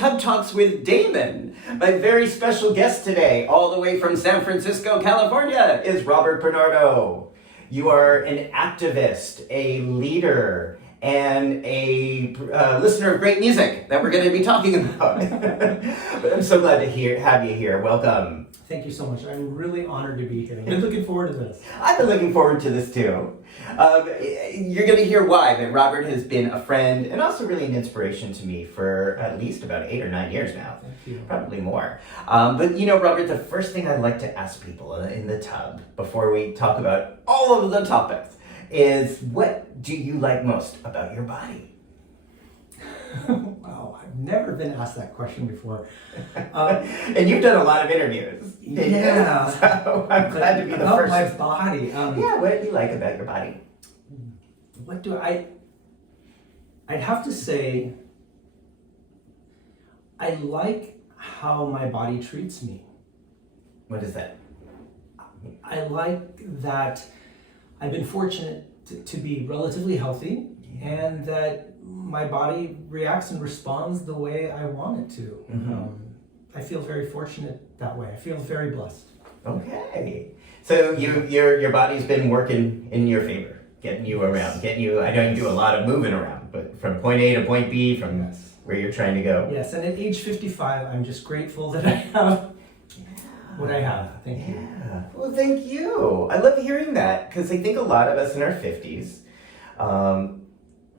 Tub Talks with Damon. My very special guest today, all the way from San Francisco, California, is Robert Bernardo. You are an activist, a leader, and a listener of great music that we're going to be talking about. But I'm so glad to have you here. Welcome. Thank you so much. I'm really honored to be here. I've been looking forward to this. I've been looking forward to this too. You're going to hear why, but Robert has been a friend and also really an inspiration to me for at least about 8 or 9 years now. Thank you. Probably more. But you know, Robert, the first thing I'd like to ask people in the tub before we talk about all of the topics is, what do you like most about your body? Wow, I've never been asked that question before. And you've done a lot of interviews. Yeah. So I'm glad to be the about first. my body. Yeah, what do you like about your body? What do I'd have to say, I like how my body treats me. What is that? I like that I've been fortunate to be relatively healthy, and that my body reacts and responds the way I want it to. Mm-hmm. I feel very fortunate that way. I feel very blessed. Okay. So your body's been working in your favor, getting you around, I know you do a lot of moving around, but from point A to point B, from where you're trying to go. Yes, and at age 55, I'm just grateful that I have what I have. Thank you. Yeah. Well, thank you. I love hearing that, because I think a lot of us in our 50s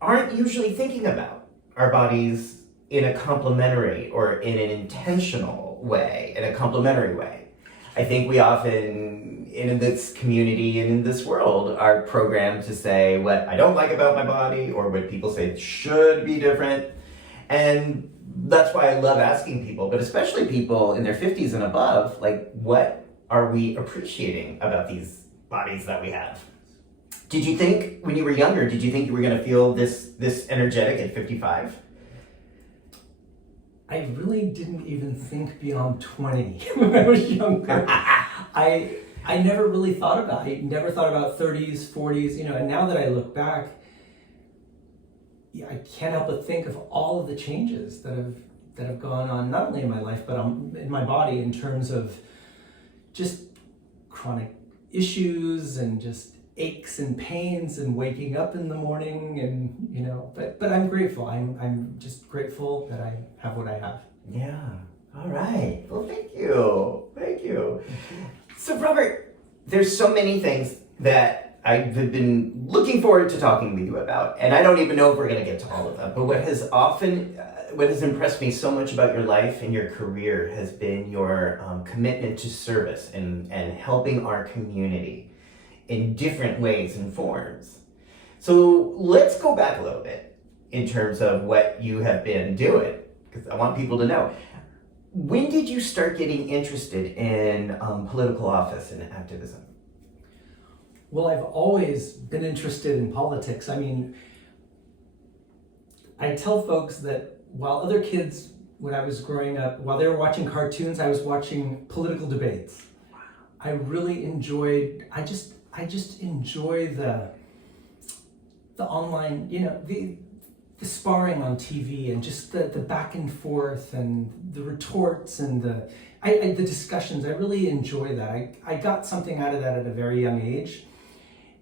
aren't usually thinking about our bodies in a complementary or in an intentional way, in a complementary way. I think we often, in this community and in this world, are programmed to say what I don't like about my body or what people say should be different. And that's why I love asking people, but especially people in their 50s and above, like, what are we appreciating about these bodies that we have? Did you think, when you were younger, did you think you were going to feel this energetic at 55? I really didn't even think beyond 20 when I was younger. I never really thought about it. I never thought about 30s, 40s, and now that I look back, I can't help but think of all of the changes that have gone on, not only in my life, but in my body, in terms of just chronic issues and just aches and pains and waking up in the morning, and but I'm grateful. I'm just grateful that I have what I have. Yeah. All right. Well, thank you. So, Robert, there's so many things that I've been looking forward to talking with you about, and I don't even know if we're going to get to all of them. But what has impressed me so much about your life and your career has been your commitment to service and helping our community in different ways and forms. So let's go back a little bit in terms of what you have been doing, because I want people to know. When did you start getting interested in political office and activism? Well, I've always been interested in politics. I mean, I tell folks that while other kids, when I was growing up, while they were watching cartoons, I was watching political debates. I really enjoyed, I just enjoy the online, the sparring on TV, and just the back and forth and the retorts and the discussions. I really enjoy that. I got something out of that at a very young age.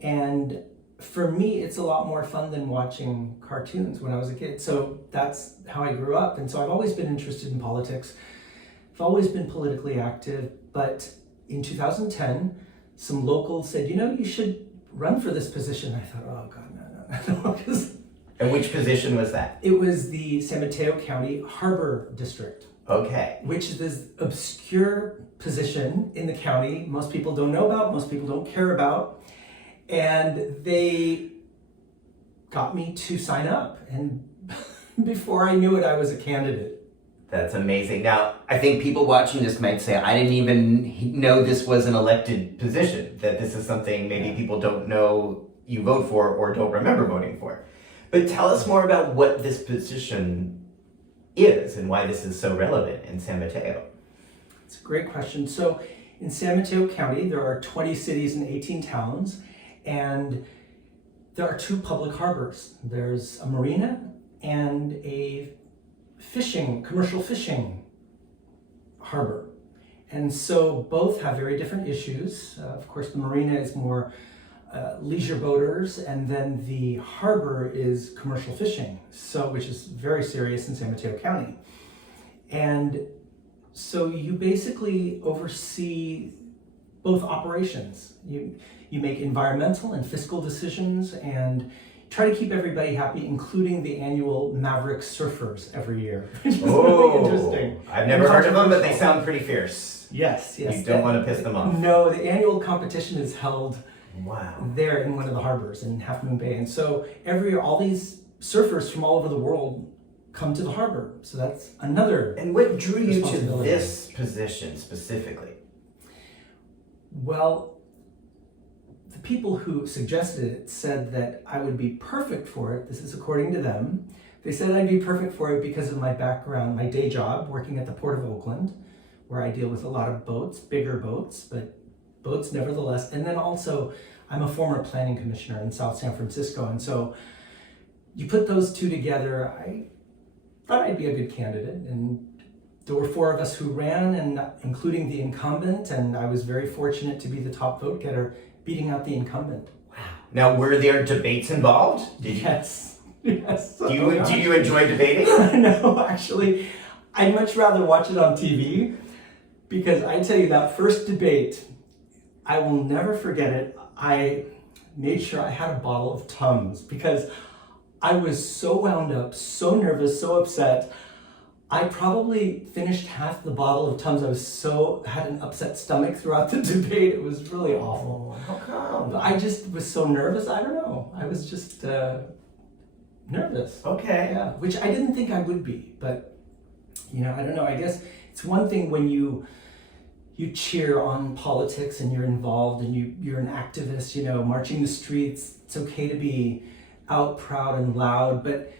And for me, it's a lot more fun than watching cartoons when I was a kid. So that's how I grew up. And so I've always been interested in politics. I've always been politically active. But in 2010, some locals said, you should run for this position. I thought, oh God, no. And which position was that? It was the San Mateo County Harbor District. Okay. Which is this obscure position in the county most people don't know about, most people don't care about. And they got me to sign up. And before I knew it, I was a candidate. That's amazing. Now, I think people watching this might say, I didn't even know this was an elected position, that this is something maybe people don't know you vote for or don't remember voting for. But tell us more about what this position is and why this is so relevant in San Mateo. It's a great question. So in San Mateo County, there are 20 cities and 18 towns, and there are 2 public harbors. There's a marina and a commercial fishing harbor. And so both have very different issues. Of course, the marina is more leisure boaters, and then the harbor is commercial fishing, which is very serious in San Mateo County. And so you basically oversee both operations. You make environmental and fiscal decisions and try to keep everybody happy, including the annual Maverick Surfers every year, which is really interesting. I've never heard of them, but they sound pretty fierce. Yes. You don't want to piss them off. No, the annual competition is held Wow. there in one of the harbors in Half Moon Bay. And so all these surfers from all over the world come to the harbor. So that's another. And what drew you to this position specifically? Well, the people who suggested it said that I would be perfect for it. This is according to them. They said I'd be perfect for it because of my background, my day job, working at the Port of Oakland, where I deal with a lot of boats, bigger boats, but boats nevertheless. And then also, I'm a former planning commissioner in South San Francisco. And so you put those two together, I thought I'd be a good candidate. And there were 4 of us who ran, and including the incumbent, and I was very fortunate to be the top vote getter, beating out the incumbent. Wow. Now, were there debates involved? Yes. Do you enjoy debating? No, actually, I'd much rather watch it on TV, because I tell you, that first debate, I will never forget it. I made sure I had a bottle of Tums because I was so wound up, so nervous, so upset. I probably finished half the bottle of Tums. I had an upset stomach throughout the debate. It was really awful. How come? I just was so nervous. I don't know. I was just nervous. Okay. Yeah, which I didn't think I would be. But, I don't know. I guess it's one thing when you cheer on politics and you're involved and you're an activist, marching the streets. It's okay to be out proud and loud. But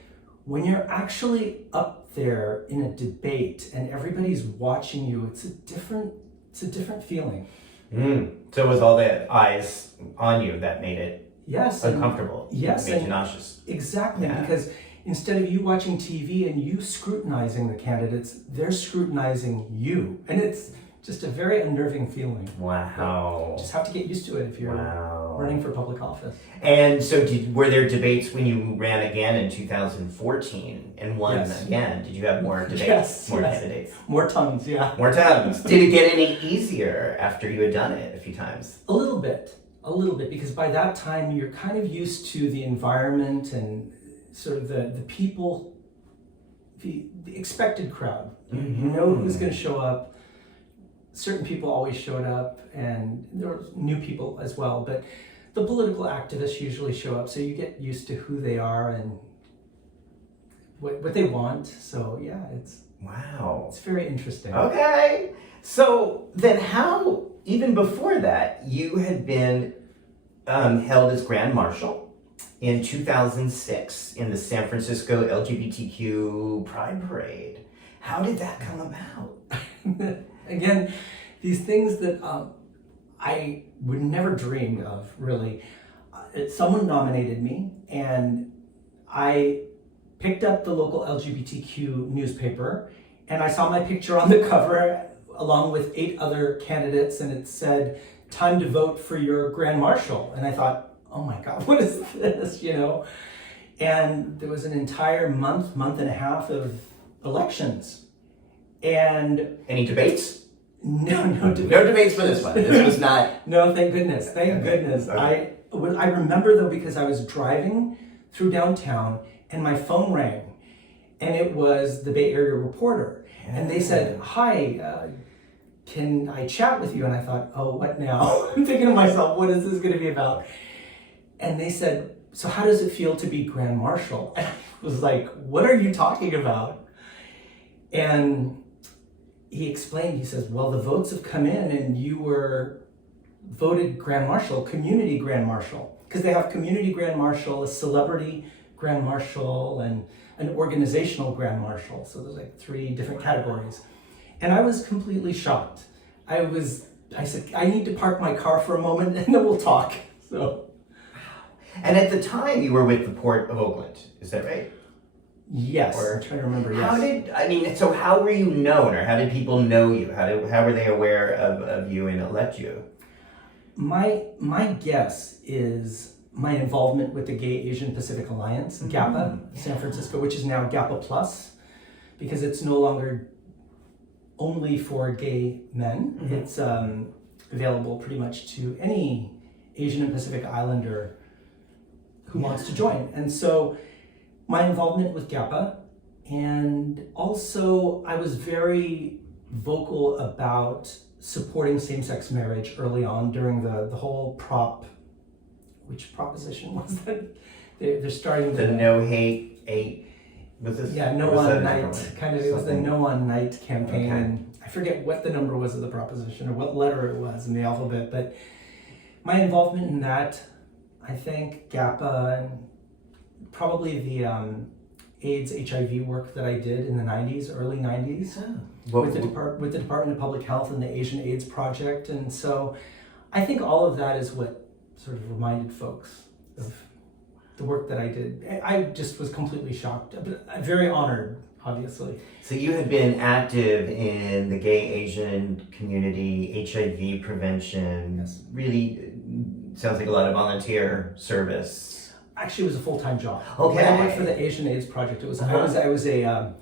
when you're actually up there in a debate and everybody's watching you, it's a different feeling. So it was all the eyes on you that made it uncomfortable. Yes, made you nauseous. Exactly, Yeah. because instead of you watching TV and you scrutinizing the candidates, they're scrutinizing you, and it's just a very unnerving feeling. Wow. Just have to get used to it if you're running for public office. And so were there debates when you ran again in 2014 and won Yes. again? Did you have more debates? Yes, more yes. candidates? More Tums, yeah. More times. Did it get any easier after you had done it a few times? A little bit, because by that time you're kind of used to the environment and sort of the people, the expected crowd. You know who's going to show up. Certain people always showed up, and there were new people as well, but the political activists usually show up, so you get used to who they are and what they want. So yeah, it's very interesting. Okay. So then how, even before that, you had been held as Grand Marshal in 2006 in the San Francisco LGBTQ Pride Parade. How did that come about? Again, these things that I would never dreamed of, really. Someone nominated me, and I picked up the local LGBTQ newspaper, and I saw my picture on the cover along with 8 other candidates, and it said, "Time to vote for your Grand Marshal." And I thought, oh my God, what is this, And there was an entire month and a half of elections. And any debates? No debates. No debates for this one. This was not. No, thank goodness. Thank goodness. Okay. I remember though, because I was driving through downtown and my phone rang, and it was the Bay Area Reporter, and they said, "Hi, can I chat with you?" And I thought, oh, what now? I'm thinking to myself, what is this going to be about? And they said, "So how does it feel to be Grand Marshal?" And I was like, what are you talking about? And he explained, he says, well, the votes have come in and you were voted Grand Marshal, Community Grand Marshal. Because they have Community Grand Marshal, a Celebrity Grand Marshal, and an Organizational Grand Marshal. So there's like 3 different categories. And I was completely shocked. I said, I need to park my car for a moment and then we'll talk. So. And at the time you were with the Port of Oakland, is that right? Yes, Or I'm trying to remember. Yes. so how were you known, or how did people know you? How were they aware of you and elect you? My guess is my involvement with the Gay Asian Pacific Alliance, GAPA, San Francisco, which is now GAPA Plus, because it's no longer only for gay men. Mm-hmm. It's available pretty much to any Asian and Pacific Islander who wants to join. And so my involvement with GAPA, and also I was very vocal about supporting same-sex marriage early on during the whole which proposition was that? They're starting The no hate 8. Was this? Yeah, no was on that night, kind of, it was the no on night campaign. Okay. And I forget what the number was of the proposition or what letter it was in the alphabet, but my involvement in that, I think GAPA, and probably the AIDS HIV work that I did in the 90s, early 90s, with the Department of Public Health and the Asian AIDS Project. And so I think all of that is what sort of reminded folks of the work that I did. I just was completely shocked, but I'm very honored, obviously. So you had been active in the gay Asian community, HIV prevention. Yes. Really sounds like a lot of volunteer service. Actually, it was a full-time job. Okay. When I worked for the Asian AIDS Project, it was I was a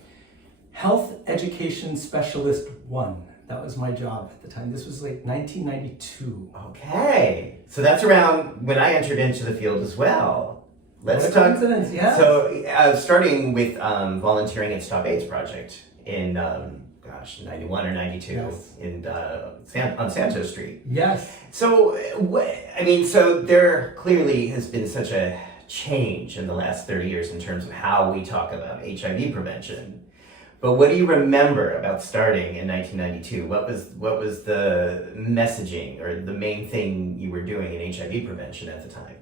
health education specialist 1. That was my job at the time. This was like 1992. Okay. So that's around when I entered into the field as well. Let's What a talk. coincidence, yeah. So starting with volunteering at Stop AIDS Project in 91 or 92 Yes. on Santos Street. Yes. So so there clearly has been such a change in the last 30 years in terms of how we talk about HIV prevention. But what do you remember about starting in 1992? What was the messaging or the main thing you were doing in HIV prevention at the time?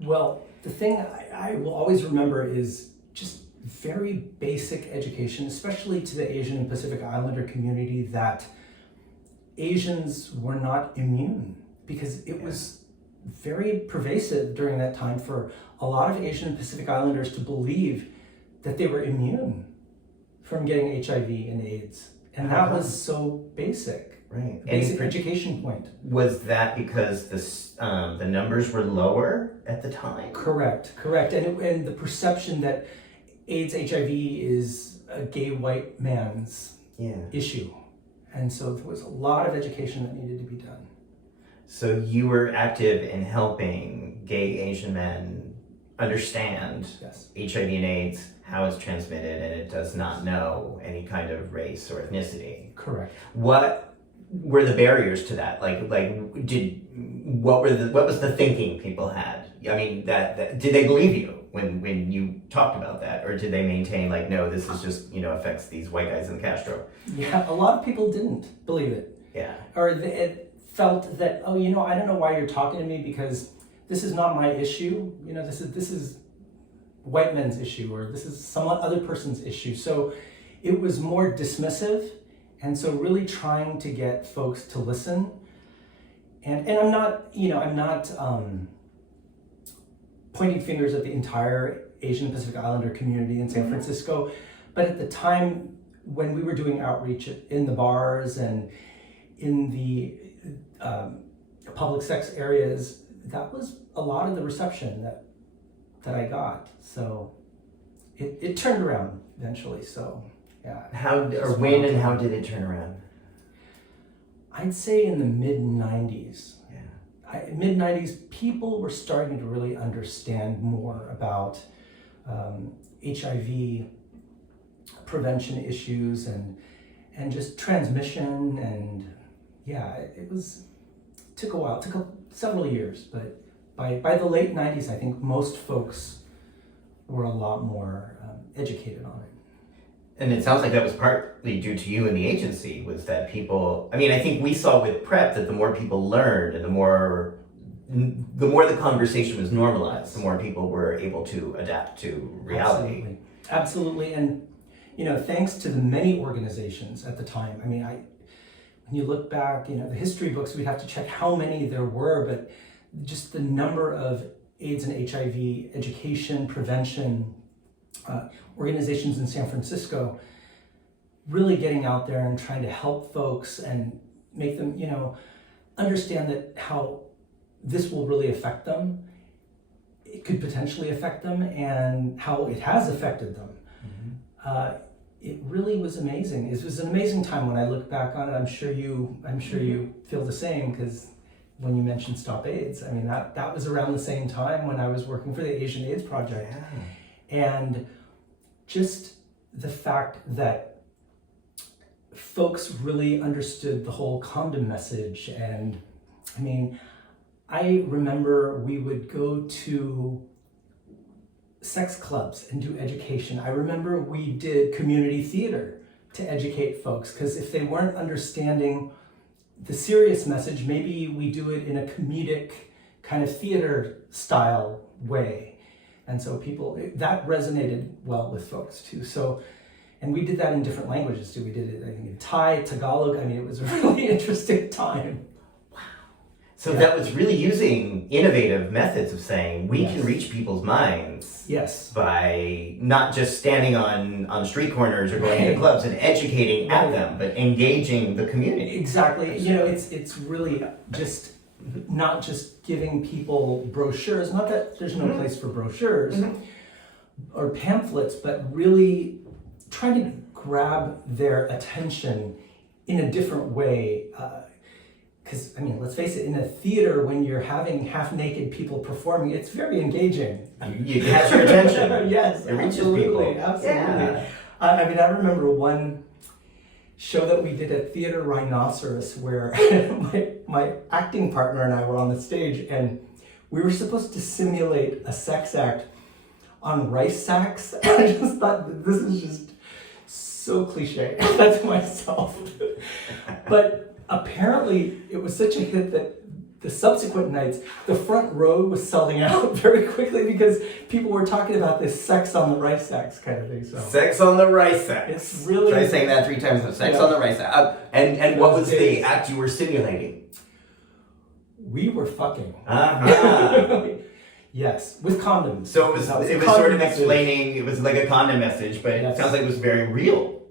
Well, the thing I will always remember is just very basic education, especially to the Asian and Pacific Islander community, that Asians were not immune, because it was very pervasive during that time for a lot of Asian and Pacific Islanders to believe that they were immune from getting HIV and AIDS. And that was so basic. Right. Basic education point. Was that because the numbers were lower at the time? Correct. And the perception that AIDS, HIV is a gay white man's issue. And so there was a lot of education that needed to be done. So you were active in helping gay Asian men understand HIV and AIDS, how it's transmitted, and it does not know any kind of race or ethnicity. Correct. What were the barriers to that? What was the thinking people had? I mean, that did they believe you when you talked about that, or did they maintain no, this is just affects these white guys in Castro? Yeah, a lot of people didn't believe it. Yeah. Or it felt that, I don't know why you're talking to me, because this is not my issue. This is white men's issue, or this is some other person's issue. So it was more dismissive. And so really trying to get folks to listen. And I'm not pointing fingers at the entire Asian Pacific Islander community in San Francisco, but at the time when we were doing outreach in the bars and in the public sex areas, that was a lot of the reception that I got. So it turned around eventually, so. Yeah. How did it turn around? I'd say in the mid-90s. Yeah. Mid-90s, people were starting to really understand more about HIV prevention issues and just transmission, and it took a while. It took several years, but by the late 90s, I think most folks were a lot more educated on it. And it sounds like that was partly due to you and the agency, was that people, I think we saw with PrEP that the more people learned and the more the conversation was normalized, the more people were able to adapt to reality. Absolutely. And, thanks to the many organizations at the time, when you look back, the history books, we'd have to check how many there were, but just the number of AIDS and HIV education, prevention organizations in San Francisco, really getting out there and trying to help folks and make them, understand that how this will really affect them. It could potentially affect them, and how it has affected them. It really was amazing. It was an amazing time when I look back on it. I'm sure you feel the same, because when you mentioned Stop AIDS, I mean that was around the same time when I was working for the Asian AIDS Project, and just the fact that folks really understood the whole condom message. And I mean, I remember we would go to sex clubs and do education. I remember we did community theater to educate folks, because if they weren't understanding the serious message, maybe we do it in a comedic kind of theater style way. And so that resonated well with folks too. So, and we did that in different languages too. We did it, I think, in Thai, Tagalog. I mean, it was a really interesting time. So that was really using innovative methods of saying we can reach people's minds by not just standing on street corners or going into clubs and educating at them, but engaging the community. Exactly. It's really just not just giving people brochures, not that there's no place for brochures or pamphlets, but really trying to grab their attention in a different way. Because, I mean, let's face it, in a theater, when you're having half-naked people performing, it's very engaging. You catch your attention. Yes, it reaches people. Absolutely. Yeah. I mean, I remember one show that we did at Theater Rhinoceros where my acting partner and I were on the stage, and we were supposed to simulate a sex act on rice sacks. I just thought, this is just so cliche. That's myself. But apparently, it was such a hit that the subsequent nights, the front row was selling out very quickly, because people were talking about this sex on the rice sacks kind of thing. So sex on the rice sacks. It's really. Try saying that 3 times. Sex on the rice sack. And what was the act you were simulating? We were fucking. Yes, with condoms. So it was sort of explaining. It was like a condom message, but it sounds like it was very real.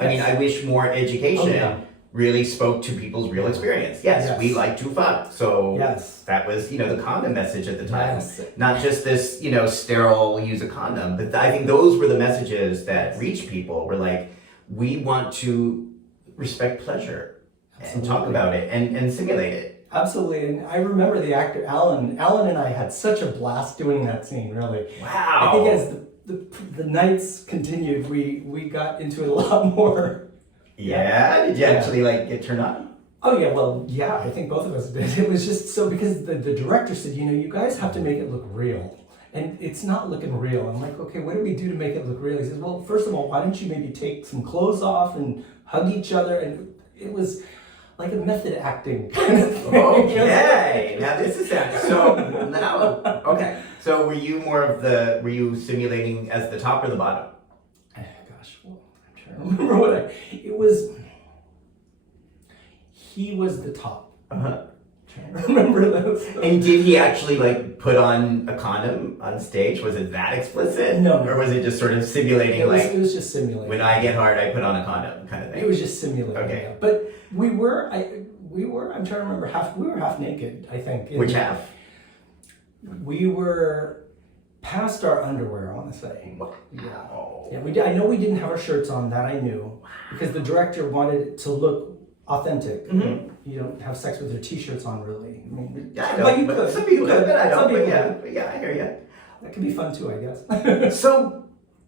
I mean, I wish more education really spoke to people's real experience. Yes, we like to fuck. So that was, the condom message at the time. Not just this, sterile use a condom. But I think those were the messages that reached people. Were like, we want to respect pleasure and talk about it and simulate it. Absolutely. And I remember the actor Alan. Alan and I had such a blast doing that scene, really. Wow. I think as the nights continued, we got into it a lot more. Yeah? Did you actually get turned on? Oh yeah, well, yeah, I think both of us did. It was just so, because the director said, you guys have to make it look real. And it's not looking real. I'm like, okay, what do we do to make it look real? He says, well, first of all, why don't you maybe take some clothes off and hug each other? And it was like a method acting kind of thing. Okay, now this is so now, okay. So were you simulating as the top or the bottom? Gosh, well, I'm trying to remember he was the top. Remember those? And did he actually put on a condom on stage? Was it that explicit? No. Or was it just sort of simulating it was just simulating. When I get hard, I put on a condom kind of thing? It was just simulating. Okay. Yeah. But we were, I'm trying to remember, we were half naked, I think. Which half? We were past our underwear, I want to say. Wow. Yeah, I know we didn't have our shirts on, that I knew. Because the director wanted it to look authentic. Mm-hmm. You don't have sex with your t-shirts on, really. I mean, yeah, I know. But you could. Some people could, but I don't. But yeah, I hear you. That could be fun too, I guess. So,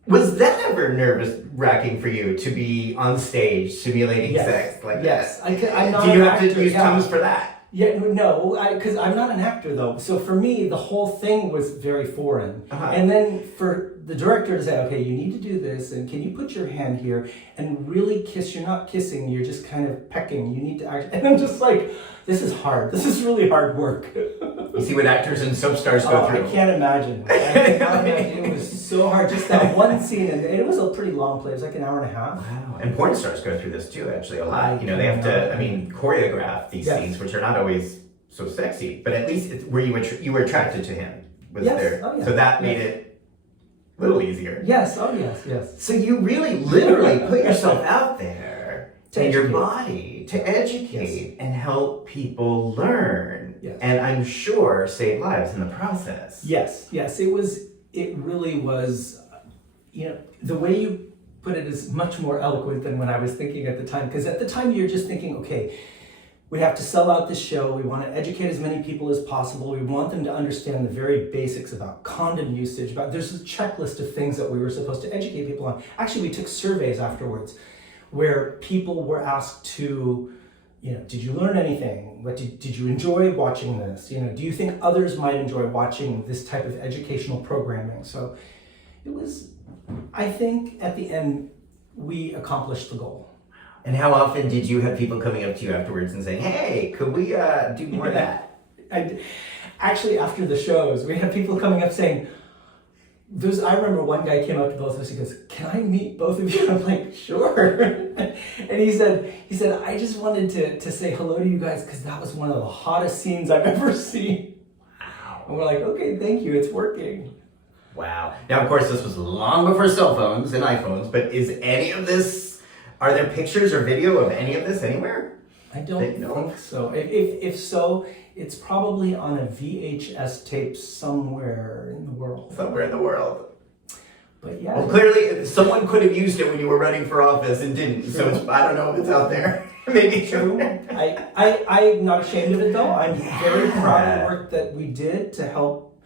was that ever nervous-wracking for you to be on stage simulating sex like that? I'm not. Did you have to use tongues for that? Yeah, no, because I'm not an actor though. So for me, the whole thing was very foreign. And then for the director to say, okay, you need to do this, and can you put your hand here and really kiss? You're not kissing, you're just kind of pecking. You need to act. And I'm just like, this is hard. This is really hard work. You see what actors and soap stars go through. I can't imagine. It was so hard. Just that one scene, and it was a pretty long play. It was like an hour and a half. Wow. And porn stars go through this too, actually, a lot. They have to, choreograph these scenes, which are not always so sexy. But at least you were attracted to him. Was there? Oh, yeah. So that made it little easier. Yes, oh yes. So you really literally put yourself out there in your educate. body to educate and help people learn. Yes. And I'm sure save lives in the process. Yes, it really was, the way you put it is much more eloquent than when I was thinking at the time. Because at the time you're just thinking, okay, we have to sell out this show. We want to educate as many people as possible. We want them to understand the very basics about condom usage. There's a checklist of things that we were supposed to educate people on. Actually, we took surveys afterwards where people were asked to, did you learn anything? Did you enjoy watching this? Do you think others might enjoy watching this type of educational programming? So it was, I think at the end, we accomplished the goal. And how often did you have people coming up to you afterwards and saying, hey, could we do more of that? Actually, after the shows, we had people coming up saying, I remember one guy came up to both of us, he goes, can I meet both of you? I'm like, sure. And he said, I just wanted to say hello to you guys because that was one of the hottest scenes I've ever seen. Wow. And we're like, okay, thank you, it's working. Wow. Now, of course, this was long before cell phones and iPhones, but is any of this, are there pictures or video of any of this anywhere? I don't think so. If so, it's probably on a VHS tape somewhere in the world. Somewhere in the world. But yeah. Well, clearly, someone could have used it when you were running for office and didn't. So I don't know if it's out there. Maybe true. I'm not ashamed of it though. I'm very proud of the work that we did to help,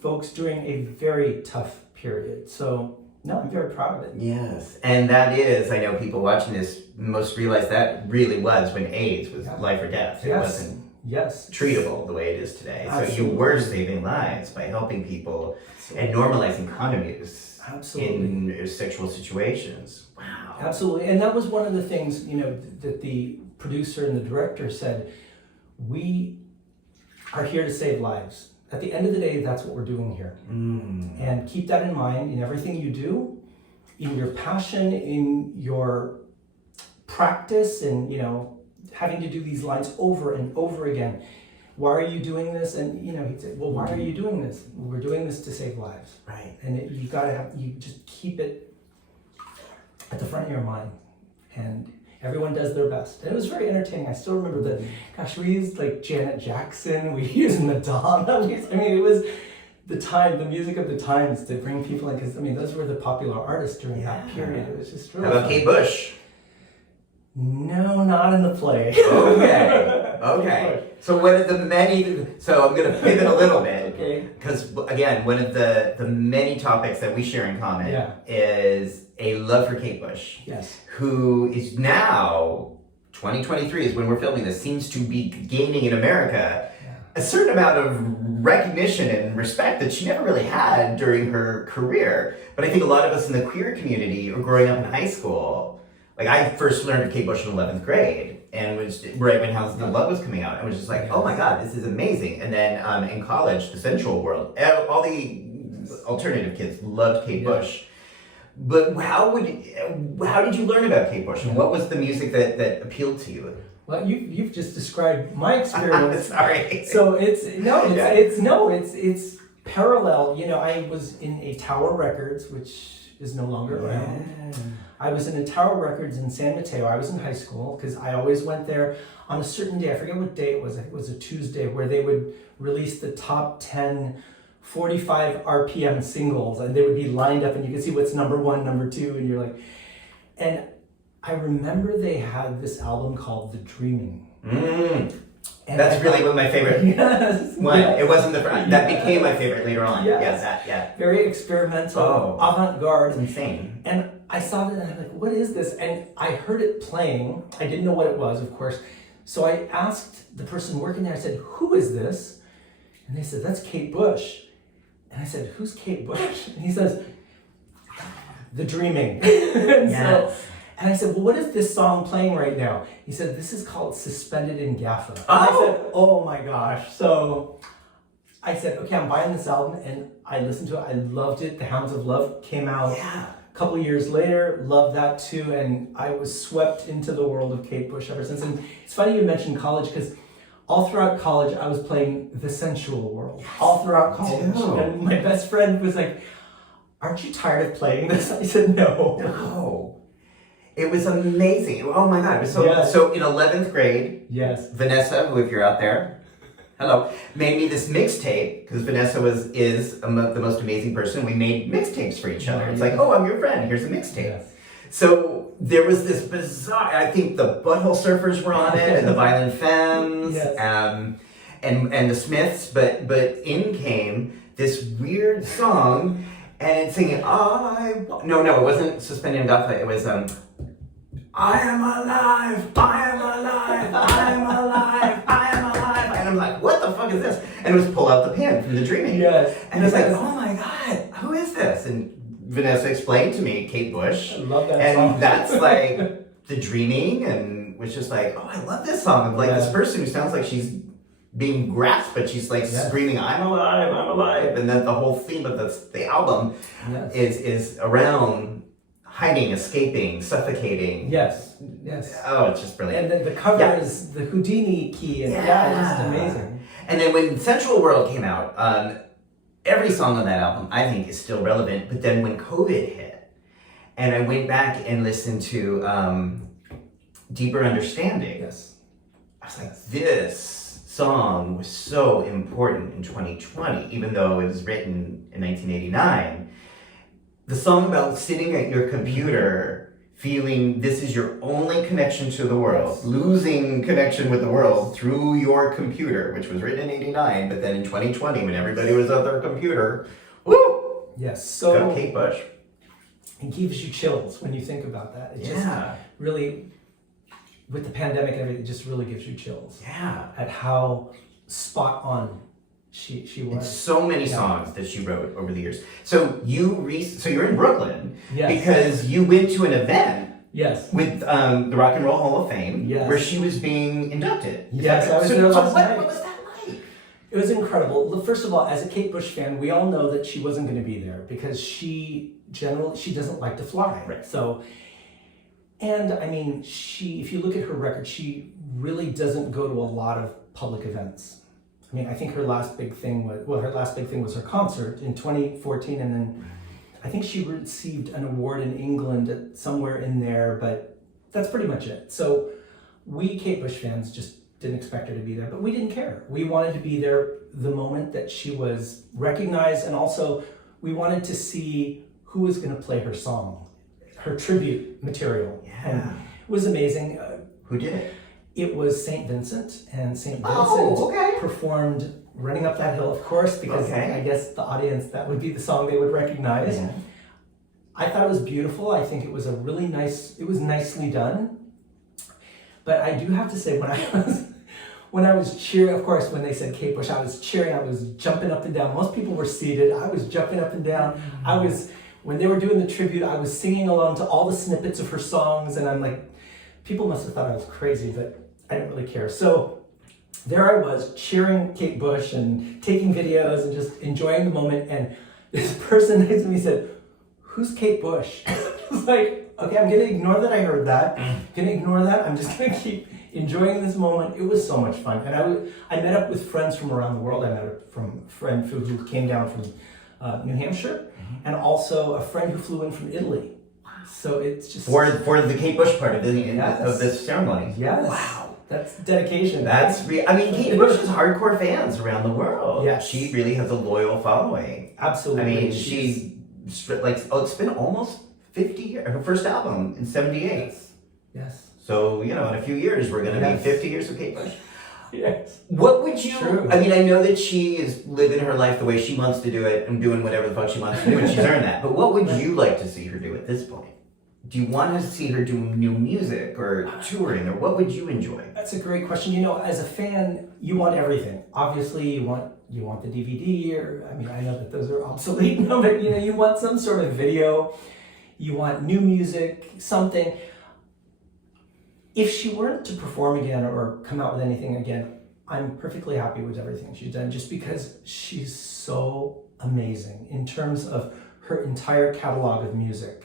folks during a very tough period. So no, I'm very proud of it. Yes, and that is, I know people watching this most realize that really was when AIDS was life or death. It wasn't treatable the way it is today. Absolutely. So you were saving lives by helping people and normalizing condom use in sexual situations. Wow. Absolutely, and that was one of the things, that the producer and the director said, we are here to save lives. At the end of the day, that's what we're doing here. And keep that in mind in everything you do, in your passion, in your practice, and having to do these lines over and over again. Why are you doing this? And he'd say, well, why are you doing this? Well, we're doing this to save lives. Right. And you just keep it at the front of your mind. And everyone does their best. And it was very entertaining. I still remember we used like Janet Jackson, we used Madonna. It was the music of the times to bring people in, because those were the popular artists during that period. It was just really How about fun. Kate Bush? No, not in the play. Okay. So one of the many, so I'm going to pivot a little bit. Okay. Because again, one of the many topics that we share in common is a love for Kate Bush. Yes. Who is now, 2023 is when we're filming this, seems to be gaining in America a certain amount of recognition and respect that she never really had during her career. But I think a lot of us in the queer community or growing up in high school, like I first learned of Kate Bush in 11th grade and was right when Houses of Love was coming out and was just like, oh my God, this is amazing. And then in college, the sensual world, all the alternative kids loved Kate Bush. But how did you learn about Kate Bush and what was the music that appealed to you? Well, you've just described my experience. Sorry. So it's parallel. I was in a Tower Records, which is no longer around. I was in a Tower Records in San Mateo. I was in high school because I always went there on a certain day. I forget what day it was. I think it was a Tuesday, where they would release the top 10 45 RPM singles, and they would be lined up and you could see what's number 1, number 2, and you're like, and I remember they had this album called The Dreaming. And that's really one of my favorite. Yes. One. Yes. It wasn't that became my favorite later on. Yes. Very experimental, avant-garde. It's insane. And I saw it and I'm like, what is this? And I heard it playing. I didn't know what it was, of course. So I asked the person working there, I said, who is this? And they said, that's Kate Bush. And I said, who's Kate Bush? And he says, The Dreaming. And I said, well, what is this song playing right now? He said, this is called Suspended in Gaffa. And I said, oh my gosh. So I said, okay, I'm buying this album. And I listened to it. I loved it. The Hounds of Love came out a couple years later. Loved that too. And I was swept into the world of Kate Bush ever since. And it's funny you mentioned college, because all throughout college, I was playing the sensual world. All throughout college. And my best friend was like, aren't you tired of playing this? I said, no. No. It was amazing. Oh my God. It was so, Yes. so in 11th grade, Yes. Vanessa, who if you're out there, hello, made me this mixtape because Vanessa is the most amazing person. We made mixtapes for each other. It's like, oh, I'm your friend. Here's a mixtape. Yes. So there was this bizarre, I think the Butthole Surfers were on it and the Violent Femmes Yes. and the Smiths, but in came this weird song and it's singing, no, it wasn't Suspended Godfrey. It was, I am alive, I am alive, I am alive, I am alive. And I'm like, what the fuck is this? And it was Pull Out the Pin from The Dreaming. Yes. And it's like, oh my God, who is this? And Vanessa explained to me Kate Bush. I love that and song. that's like The Dreaming, and was just like, oh, I love this song. Of like this person who sounds like she's being grasped, but she's like screaming, I'm alive. And then the whole theme of the album is around hiding, escaping, suffocating. Yes. Oh, it's just brilliant. And then the cover is the Houdini key, and it's just amazing. And then when Sensual World came out, every song on that album, I think, is still relevant. But then when COVID hit, and I went back and listened to Deeper Understanding, I was like, this song was so important in 2020, even though it was written in 1989. The song about sitting at your computer, feeling this is your only connection to the world, losing connection with the world through your computer, which was written in 89, but then in 2020, when everybody was at their computer, woo! Yes, so got Kate Bush. It gives you chills when you think about that. It just really, with the pandemic and everything, it just really gives you chills. Yeah. At how spot on she was. And so many songs that she wrote over the years. So you're in Brooklyn because you went to an event with the Rock and Roll Hall of Fame where she was being inducted. Yes, I was there last night. What was that like? It was incredible. First of all, as a Kate Bush fan, we all know that she wasn't going to be there because she doesn't like to fly. Right. So, and I mean, if you look at her record, she really doesn't go to a lot of public events. I mean, I think her last big thing was her concert in 2014, and then I think she received an award in England somewhere in there, but that's pretty much it. So we Kate Bush fans just didn't expect her to be there, but we didn't care. We wanted to be there the moment that she was recognized, and also we wanted to see who was going to play her song, her tribute material. Yeah. And it was amazing. Who did it? It was St. Vincent, and St. Vincent performed Running Up That Hill, of course, because I guess the audience, that would be the song they would recognize. Yeah. I thought it was beautiful. I think it was it was nicely done. But I do have to say, when I was cheering, of course, when they said Kate Bush, I was cheering, I was jumping up and down. Most people were seated. I was jumping up and down. When they were doing the tribute, I was singing along to all the snippets of her songs, and I'm like, people must have thought I was crazy, but I didn't really care. So there I was cheering Kate Bush and taking videos and just enjoying the moment. And this person next to me said, "Who's Kate Bush?" I was like, okay, I'm going to ignore that I heard that. I'm going to ignore that. I'm just going to keep enjoying this moment. It was so much fun. And I met up with friends from around the world. I met up from a friend who came down from New Hampshire, and also a friend who flew in from Italy. So it's just for the Kate Bush part of this ceremony. Yes. Wow. That's dedication. Kate Bush has hardcore fans around the world. Yes. She really has a loyal following. Absolutely. I mean, it's been almost 50 years. Her first album in 78. Yes. So, in a few years, we're going to be 50 years of Kate Bush. Yes. What would you... True. I mean, I know that she is living her life the way she wants to do it and doing whatever the fuck she wants to do, and she's earned that. But what would you like to see her do at this point? Do you want to see her do new music or touring, or what would you enjoy? That's a great question. As a fan, you want everything. Obviously, you want the DVD, or I know that those are obsolete now, but you want some sort of video. You want new music, something. If she weren't to perform again or come out with anything again, I'm perfectly happy with everything she's done, just because she's so amazing in terms of her entire catalog of music.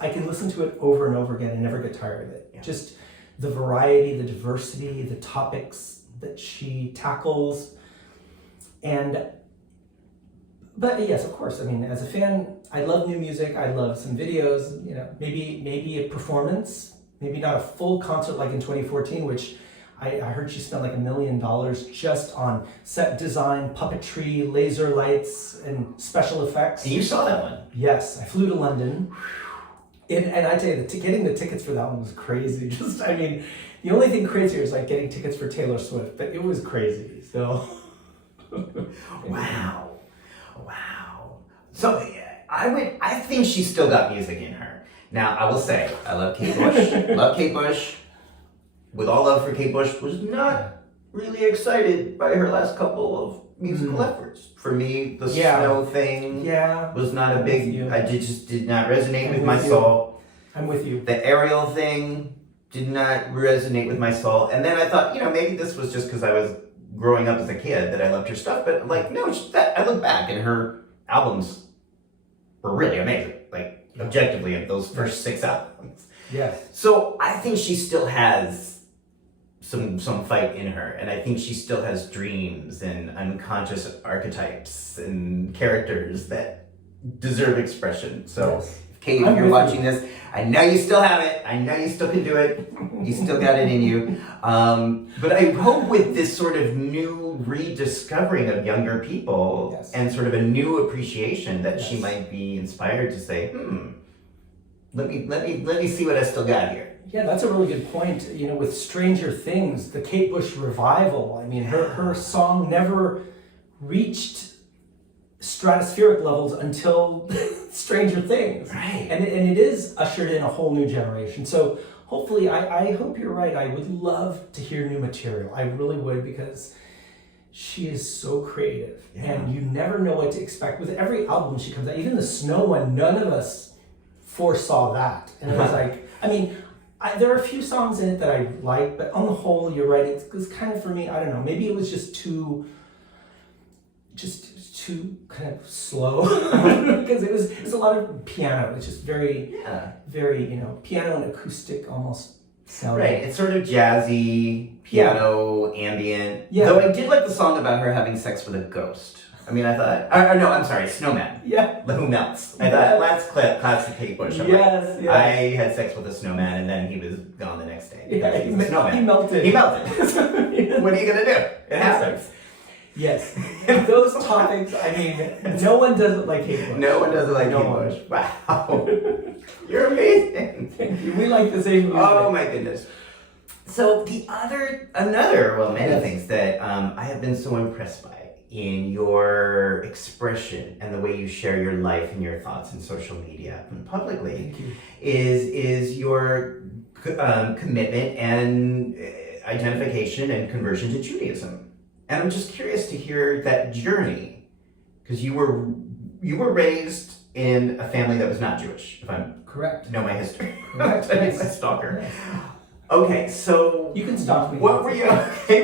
I can listen to it over and over again and never get tired of it. Yeah. Just the variety, the diversity, the topics that she tackles. And But yes, of course. I mean, as a fan, I love new music. I love some videos. Maybe a performance. Maybe not a full concert like in 2014, which I heard she spent like $1 million just on set design, puppetry, laser lights, and special effects. And you saw that one? Yes, I flew to London. And I tell you, getting the tickets for that one was crazy. The only thing crazier is like getting tickets for Taylor Swift, but it was crazy. So, wow. So I think she's still got music in her. Now I will say, I love Kate Bush. With all love for Kate Bush, was not really excited by her last couple of musical efforts. For me, the snow thing was not a big. Just did not resonate with my soul. I'm with you. The aerial thing did not resonate with my soul. And then I thought, maybe this was just because I was growing up as a kid that I loved her stuff. But no, I look back and her albums were really amazing. Like objectively, of those first 6 albums. Yes. So I think she still has some fight in her, and I think she still has dreams and unconscious archetypes and characters that deserve expression. So, Kate, if you're watching this, I know you still have it. I know you still can do it. You still got it in you. But I hope with this sort of new rediscovering of younger people and sort of a new appreciation that she might be inspired to say, let me see what I still got here. Yeah, that's a really good point. With Stranger Things, the Kate Bush revival, I mean, her song never reached stratospheric levels until Stranger Things. Right. And it is ushered in a whole new generation. So hopefully, I hope you're right. I would love to hear new material. I really would, because she is so creative. Yeah. And you never know what to expect. With every album she comes out, even the Snow one, none of us foresaw that. And it was like, there are a few songs in it that I like, but on the whole, you're right. It's kind of, for me, I don't know. Maybe it was just too kind of slow because it's a lot of piano. It's just very, piano and acoustic almost sound. Right. It's sort of jazzy, piano, ambient. Yeah. Though I did like the song about her having sex with a ghost. I mean, I thought, no, I'm sorry, snowman. Yeah. Who melts. I thought, that's classic Kate Bush. Yes. I had sex with a snowman and then he was gone the next day. Yeah, he was a snowman. He melted. What are you going to do? It happens. Yes. Those topics, no one does it like Kate Bush. No one does it like Kate Bush. Wow. You're amazing. Thank you. We like the same music. Oh my goodness. So many things that I have been so impressed by in your expression and the way you share your life and your thoughts in social media and publicly is your commitment and identification and conversion to Judaism. And I'm just curious to hear that journey, because you were raised in a family that was not Jewish, if I'm correct. Know my history. Correct. I'm a stalker. Yes. Okay, so you can stop me. What were you?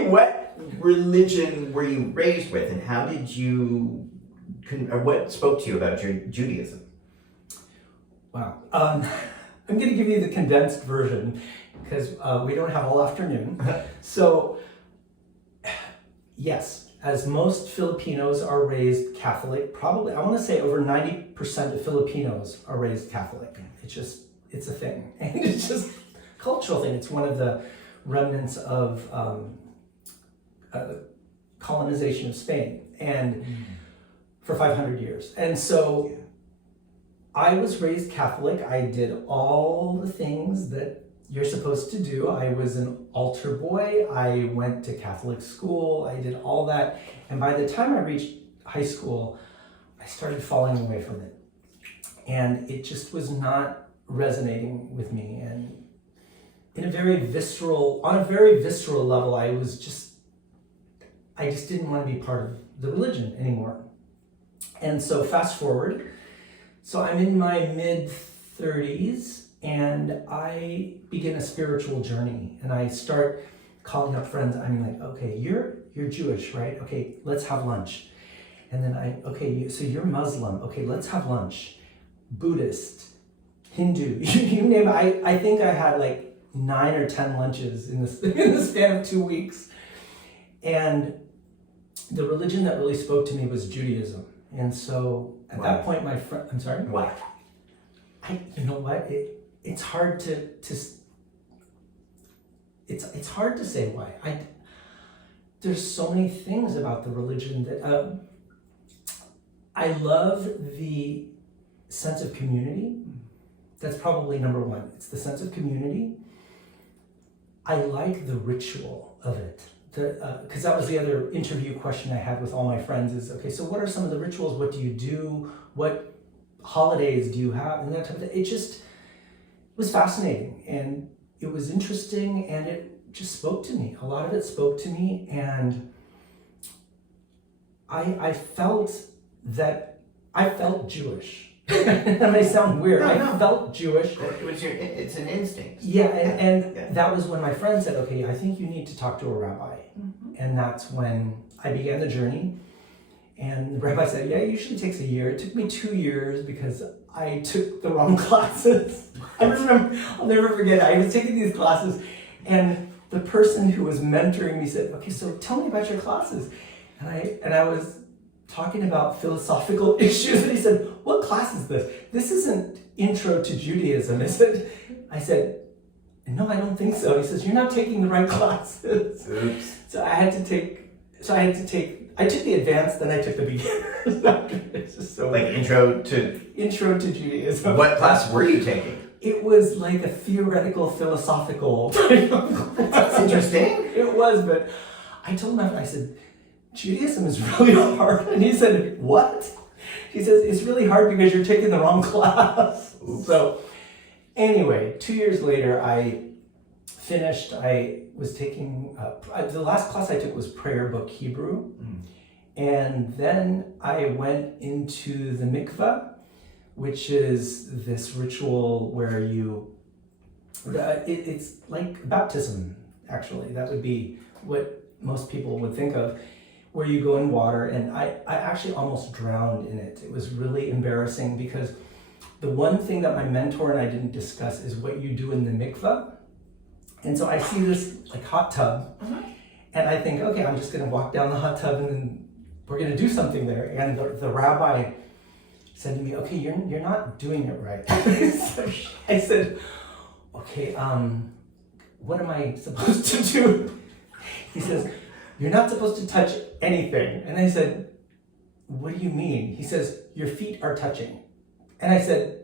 What religion were you raised with, and how did you? Or what spoke to you about Judaism? Wow, I'm going to give you the condensed version because we don't have all afternoon. So, yes, as most Filipinos are raised Catholic, probably I want to say over 90% of Filipinos are raised Catholic. It's a thing, and it's just a cultural thing. It's one of the remnants of colonization of Spain, and for 500 years. And so I was raised Catholic. I did all the things that you're supposed to do. I was an altar boy. I went to Catholic school. I did all that. And by the time I reached high school, I started falling away from it. And it just was not resonating with me. And on a very visceral level, I just didn't want to be part of the religion anymore. And so fast forward, so I'm in my mid-30s and I begin a spiritual journey, and I start calling up friends. I'm like, okay, you're Jewish, right? Okay, let's have lunch. And then so you're Muslim. Okay, let's have lunch. Buddhist, Hindu, you name it. I think I had like 9 or 10 lunches in the span of 2 weeks. And the religion that really spoke to me was Judaism. And so at that point, my friend, I'm sorry? Why? You know what? It's hard to it's hard to say why. There's so many things about the religion that I love the sense of community. That's probably number one. It's the sense of community. I like the ritual of it. Because that was the other interview question I had with all my friends is, okay, so what are some of the rituals? What do you do? What holidays do you have? And that type of thing. It just was fascinating and it was interesting and it just spoke to me. A lot of it spoke to me and I felt Jewish. That may sound weird. No. I felt Jewish. It's an instinct. Yeah, and that was when my friend said, okay, I think you need to talk to a rabbi. Mm-hmm. And that's when I began the journey. And the rabbi said, yeah, it usually takes a year. It took me 2 years because I took the wrong classes. I remember, I'll never forget, I was taking these classes and the person who was mentoring me said, okay, so tell me about your classes. And I was talking about philosophical issues and he said, what class is this? This isn't Intro to Judaism, is it? I said, no, I don't think so. He says, you're not taking the right classes. Oops. So I took the advanced, then I took the beginners. It's just so like Intro to Judaism. What class were you taking? It was like a theoretical, philosophical type of class. That's interesting. It was, but I told him, I said, Judaism is really hard. And he said, what? He says, it's really hard because you're taking the wrong class. Oops. So anyway, 2 years later, I finished. I was taking, the last class I took was prayer book Hebrew. Mm. And then I went into the mikvah, which is this ritual where it's like baptism, actually. That would be what most people would think of, where you go in water. And I actually almost drowned in it. It was really embarrassing because the one thing that my mentor and I didn't discuss is what you do in the mikvah. And so I see this like hot tub, and I think, okay, I'm just going to walk down the hot tub and then we're going to do something there. And the rabbi said to me, okay, you're not doing it right. I said, okay, what am I supposed to do? He says, you're not supposed to touch anything. And I said, what do you mean? He says, your feet are touching. And I said,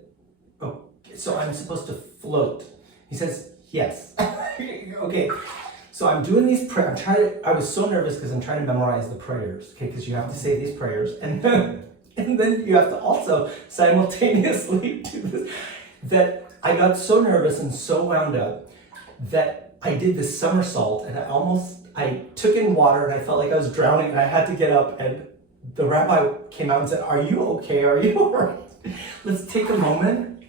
oh, so I'm supposed to float. He says, yes. Okay, so I'm doing these prayers. I was so nervous because I'm trying to memorize the prayers, okay, because you have to say these prayers. And then you have to also simultaneously do this. That I got so nervous and so wound up that I did this somersault and I took in water and I felt like I was drowning and I had to get up, and the rabbi came out and said, are you okay? Are you all right? Let's take a moment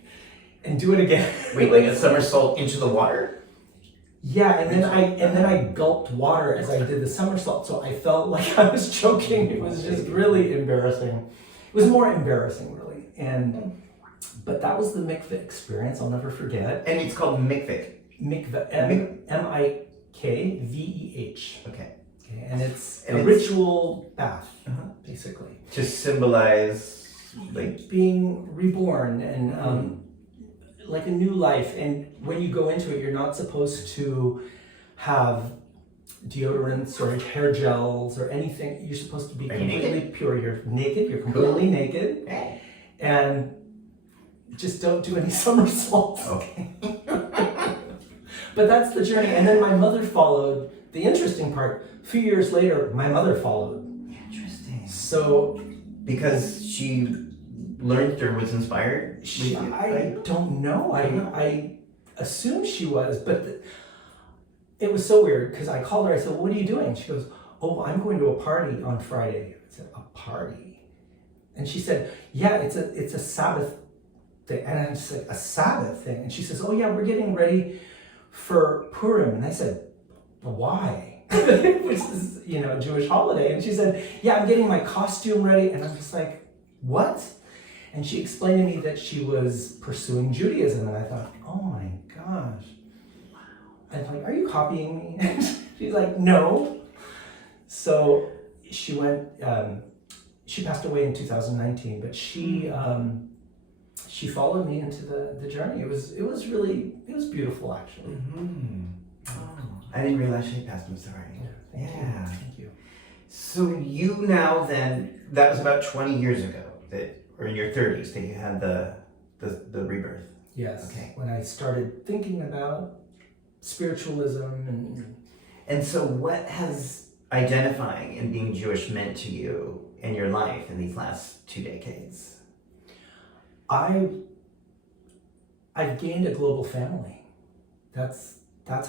and do it again. Wait, like a somersault into the water? Yeah, and then I gulped water as I did the somersault, so I felt like I was choking. It was just really embarrassing. It was more embarrassing, really. But that was the mikveh experience. I'll never forget. And it's called mikveh. Mikveh, Mikveh. Okay. And it's a ritual bath, basically. To symbolize like being reborn and like a new life. And when you go into it, you're not supposed to have deodorants or hair gels or anything. You're supposed to be completely pure. You're naked. You're completely naked. And just don't do any somersaults. Okay. But that's the journey. And then my mother followed. The interesting part, a few years later, my mother followed. Interesting. So, because she learned or was inspired? I don't know. I assume she was, but it was so weird because I called her. I said, what are you doing? She goes, oh, I'm going to a party on Friday. I said, a party? And she said, yeah, it's a Sabbath thing. And I said, a Sabbath thing? And she says, oh yeah, we're getting ready for Purim. And I said, why? Which is, a Jewish holiday. And she said, yeah, I'm getting my costume ready. And I'm just like, what? And she explained to me that she was pursuing Judaism. And I thought, oh my gosh. I'm like, are you copying me? She's like, no. So she went, she passed away in 2019, but she followed me into the journey. It was beautiful, actually. Mm-hmm. Oh, I didn't realize she passed. I'm sorry. Thank you. So you now then, that was about 20 years ago, or in your 30s, that you had the rebirth. Yes. Okay. When I started thinking about spiritualism and so what has identifying and being Jewish meant to you in your life in these last 2 decades? I've gained a global family. That's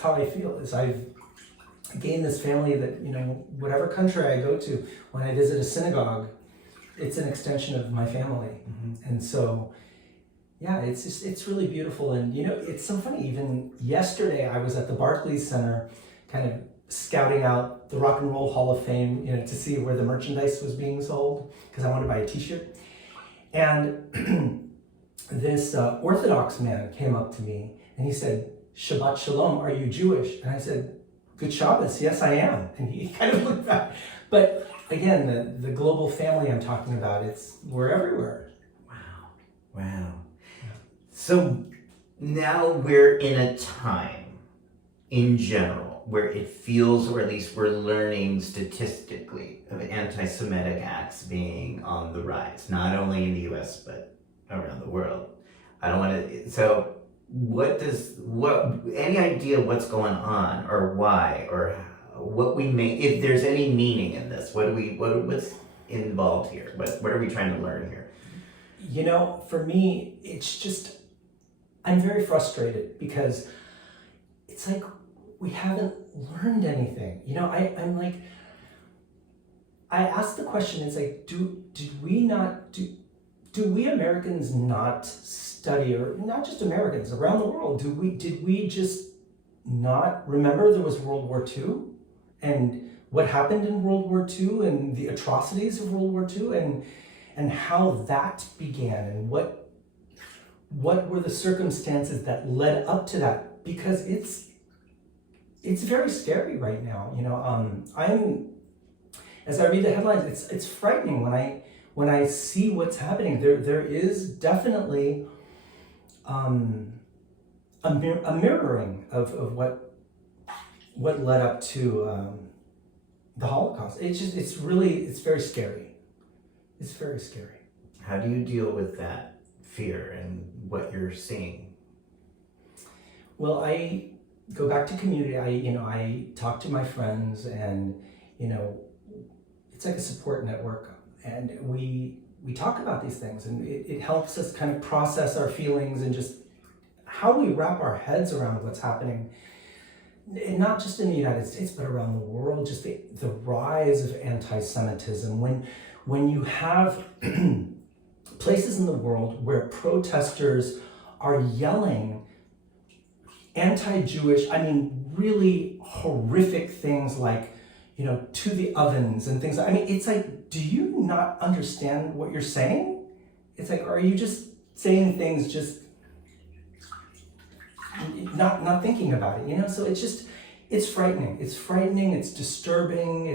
how I feel. Is I've gained this family that, whatever country I go to, when I visit a synagogue, it's an extension of my family. Mm-hmm. And so, yeah, it's really beautiful. And it's so funny. Even yesterday, I was at the Barclays Center, kind of scouting out the Rock and Roll Hall of Fame, to see where the merchandise was being sold, because I wanted to buy a T-shirt. And this Orthodox man came up to me and he said, "Shabbat Shalom, are you Jewish?" And I said, "Good Shabbos, yes I am." And he kind of looked back. But again, the global family I'm talking about, we're everywhere. Wow. Yeah. So now we're in a time, in general, where it feels, or at least we're learning statistically, of anti-Semitic acts being on the rise, not only in the US, but around the world. I don't want to, so any idea what's going on, or why, or what we may, if there's any meaning in this, what's involved here? What are we trying to learn here? For me, it's just, I'm very frustrated because it's like we haven't learned anything. I'm like, I asked the question, it's like, do we Americans not study, or not just Americans, around the world, did we just not remember there was World War II and what happened in World War II and the atrocities of World War II and how that began and what were the circumstances that led up to that? Because it's very scary right now. As I read the headlines, it's frightening when I see what's happening. There is definitely a mirroring of what led up to the Holocaust. It's very scary. It's very scary. How do you deal with that fear and what you're seeing? Well, I go back to community. I talk to my friends, and it's like a support network, and we talk about these things, and it helps us kind of process our feelings and just how we wrap our heads around what's happening, and not just in the United States but around the world. Just the rise of anti-Semitism, when you have places in the world where protesters are yelling anti-Jewish, really horrific things like, to the ovens and things. It's like, do you not understand what you're saying? It's like, are you just saying things just not thinking about it, So it's frightening. It's frightening, it's disturbing,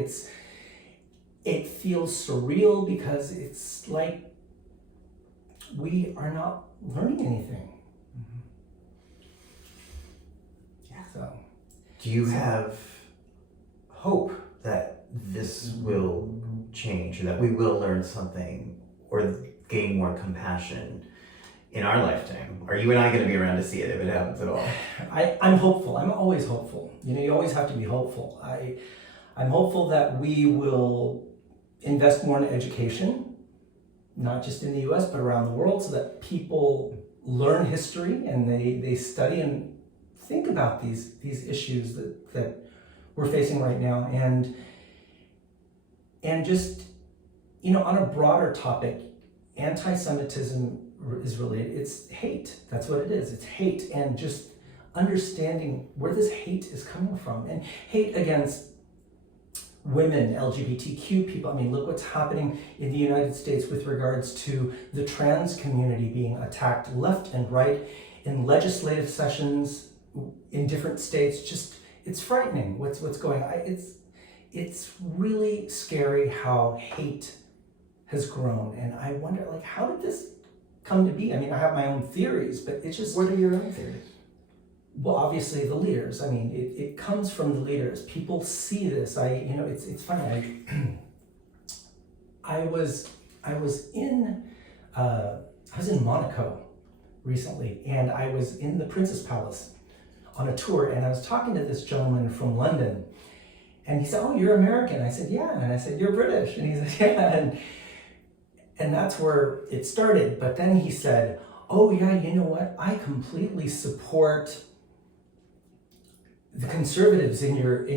it feels surreal because it's like we are not learning anything. Mm-hmm. Yeah. So, do you have hope that this will change, or that we will learn something, or gain more compassion in our lifetime? Are you and I going to be around to see it if it happens at all? I'm hopeful. I'm always hopeful. You always have to be hopeful. I'm hopeful that we will invest more in education, not just in the US, but around the world, so that people learn history and they study and think about these issues that we're facing right now. And just, on a broader topic, anti-Semitism is related, it's hate. That's what it is. It's hate, and just understanding where this hate is coming from, and hate against women, LGBTQ people. Look what's happening in the United States with regards to the trans community being attacked left and right in legislative sessions in different states. Just, it's frightening what's going on. It's really scary how hate has grown. And I wonder, like, how did this come to be? I mean, I have my own theories, but it's just... What are your own theories? Well, obviously the leaders. I mean, it comes from the leaders. People see this. It's funny. I was in Monaco recently, and I was in the Princess Palace on a tour, and I was talking to this gentleman from London, and he said, "Oh, you're American." I said, "Yeah," and I said, "You're British," and he said, "Yeah," and that's where it started. But then he said, "Oh yeah, you know what? I completely support the conservatives in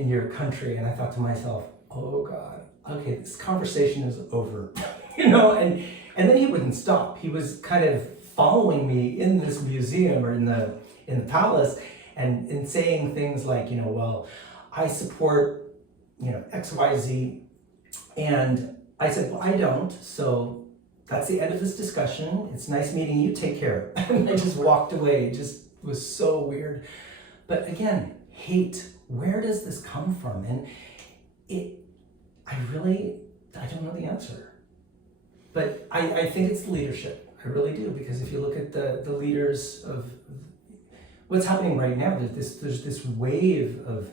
your country." And I thought to myself, "Oh God, okay, this conversation is over," And then he wouldn't stop. He was kind of following me in this museum or in the palace, and in saying things like, "Well, I support XYZ," and I said, "Well, I don't. So that's the end of this discussion. It's nice meeting you. Take care." And I just walked away. It just was so weird. But again, hate, where does this come from? And I don't know the answer. But I think it's leadership. I really do, because if you look at the leaders of what's happening right now, there's this wave of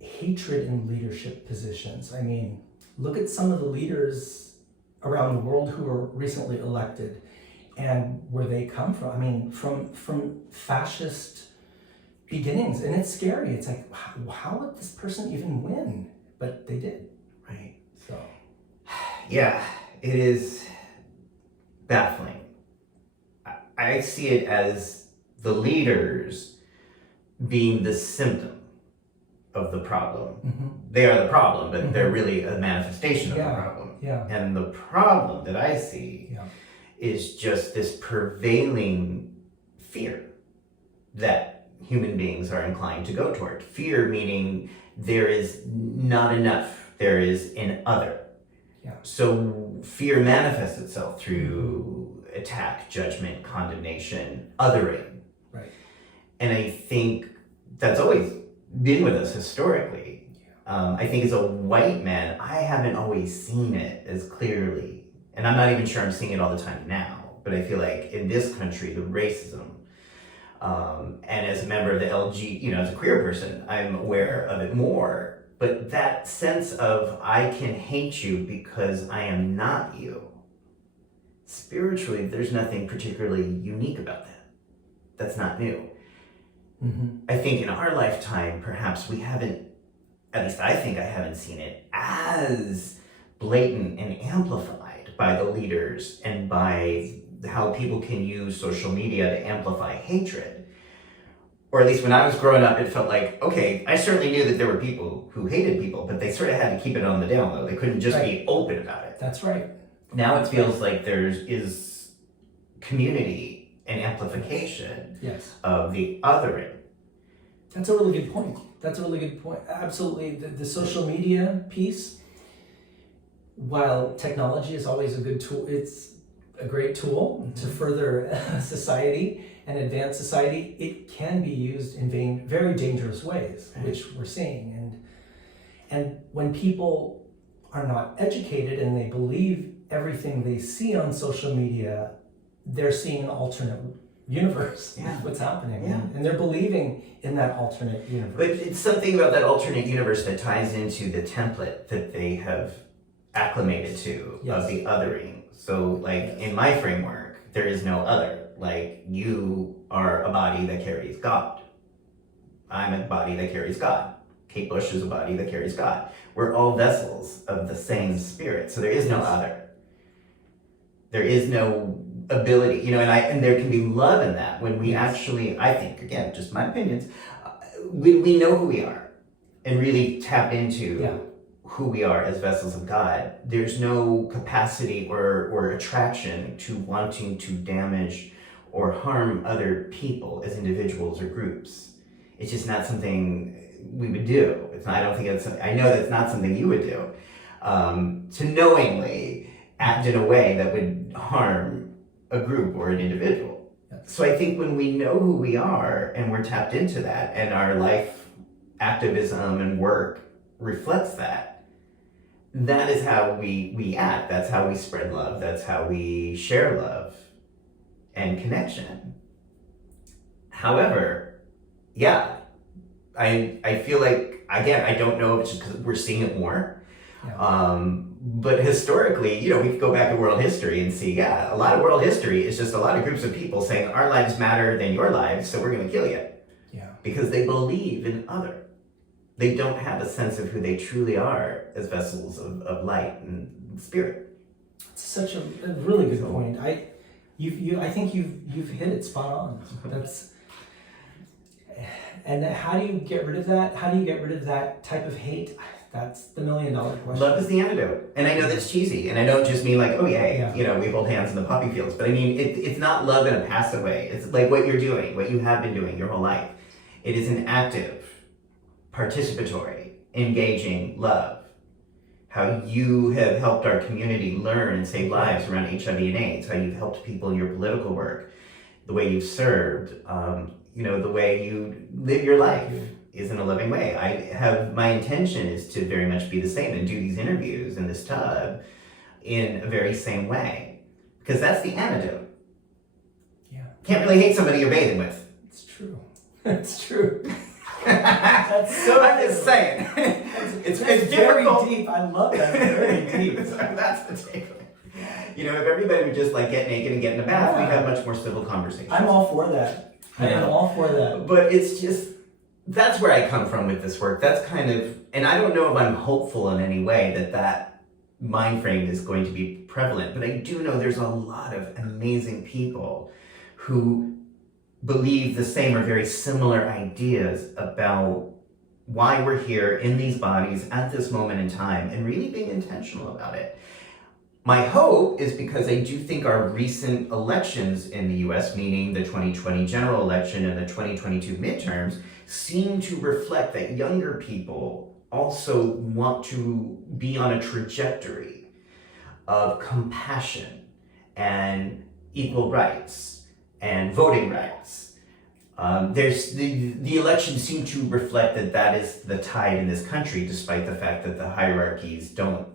hatred in leadership positions. I mean, look at some of the leaders around the world who were recently elected and where they come from. I mean, from fascist beginnings, and it's scary. It's like, how would this person even win? But they did. Right. So yeah, it is baffling. I see it as the leaders being the symptom of the problem. mm-hmm. They are the problem, but they're really a manifestation of the problem. Yeah. And the problem that I see is just this prevailing fear that human beings are inclined to go toward. Fear meaning there is not enough, there is an other. Yeah. So fear manifests itself through attack, judgment, condemnation, othering. Right. And I think that's always been with us historically. I think as a white man, I haven't always seen it as clearly. And I'm not even sure I'm seeing it all the time now. But I feel like in this country, the racism, and as a member of the LG, as a queer person, I'm aware of it more. But that sense of I can hate you because I am not you, spiritually, there's nothing particularly unique about that. That's not new. Mm-hmm. I think in our lifetime, perhaps we haven't, at least I think I haven't seen it as blatant and amplified by the leaders and by how people can use social media to amplify hatred. Or at least when I was growing up, it felt like, okay, I certainly knew that there were people who hated people, but they sort of had to keep it on the down low. They couldn't just be open about it. That's right. Now it feels like there is community and amplification of the othering. That's a really good point. Absolutely. The social media piece, while technology is always a good tool, it's a great tool to further society and advance society, it can be used in very dangerous ways, which we're seeing. And when people are not educated and they believe everything they see on social media, they're seeing an alternate universe. That's what's happening. And they're believing in that alternate universe. But it's something about that alternate universe that ties into the template that they have acclimated to of the othering. So like in my framework, there is no other. Like you are a body that carries God. I'm a body that carries God. Kate Bush is a body that carries God. We're all vessels of the same spirit. So there is no other. There is no ability, and there can be love in that when we actually, I think, again, just my opinions, we know who we are and really tap into who we are as vessels of God. There's no capacity or attraction to wanting to damage or harm other people as individuals or groups. It's just not something we would do. I know that's not something you would do. To knowingly act in a way that would harm a group or an individual. So I think when we know who we are and we're tapped into that and our life activism and work reflects that, that is how we act. That's how we spread love. That's how we share love and connection. However, yeah, I feel like, again, I don't know if it's just because we're seeing it more. Yeah. But historically, we could go back to world history and see, a lot of world history is just a lot of groups of people saying our lives matter than your lives, so we're going to kill you. Yeah. Because they believe in other. They don't have a sense of who they truly are as vessels of light and spirit. It's such a really good point. I think you've hit it spot on. And how do you get rid of that? How do you get rid of that type of hate? That's the $1 million question. Love is the antidote. And I know that's cheesy. And I don't just mean like, oh yay, we hold hands in the poppy fields. But I mean, it's not love in a passive way. It's like what you're doing, what you have been doing your whole life. It is an active, participatory, engaging love. How you have helped our community learn and save lives around HIV and AIDS. How you've helped people in your political work. The way you've served. The way you live your life is in a loving way. My intention is to very much be the same and do these interviews in this tub in a very same way. Because that's the antidote. Yeah. Can't really hate somebody you're bathing with. It's true. It's true. That's so I'm just saying. It's very difficult. deep. I love that. It's very deep. That's the takeaway. If everybody would just like get naked and get in a bath, we'd have much more civil conversations. I'm all for that. I am all for that. But it's just, that's where I come from with this work. That's kind of, and I don't know if I'm hopeful in any way that mind frame is going to be prevalent, but I do know there's a lot of amazing people who believe the same or very similar ideas about why we're here in these bodies at this moment in time and really being intentional about it. My hope is because I do think our recent elections in the US, meaning the 2020 general election and the 2022 midterms, seem to reflect that younger people also want to be on a trajectory of compassion and equal rights and voting rights. There's the elections seem to reflect that is the tide in this country, despite the fact that the hierarchies don't